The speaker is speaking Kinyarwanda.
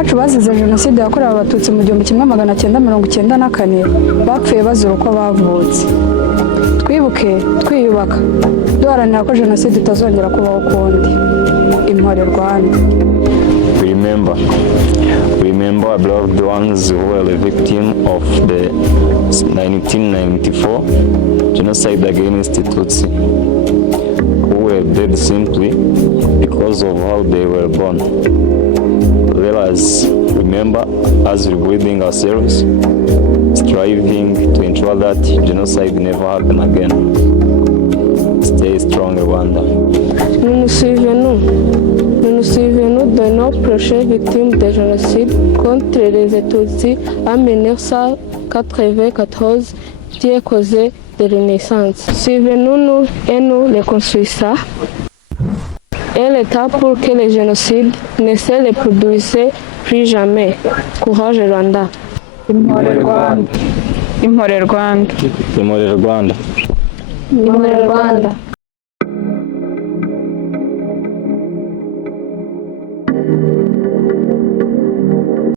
abacu bazize jenoside yakorewe abatutsi mu 1994 bapfuye bazira uko bavutse. Twibuke twiyubaka duharanira ko jenoside itazongera kubaho ukundi. Impore Rwanda. Remember our beloved ones who were the victim of the 1994 genocide against Tutsi, who were dead simply because of how they were born. Let us remember as rebuilding ourselves, striving to ensure that genocide never happen again. Stay strong, Rwanda. Nous nous souvenons de nos prochaines victimes de génocide contre les Tutsis en 1994 qui est causé de renaissance. Suivons-nous et nous les construisons. Et le temps pour que le génocide ne se reproduise plus jamais. Courage Rwanda. Impore Rwanda. Impore Rwanda. Impore Rwanda. Impore Rwanda.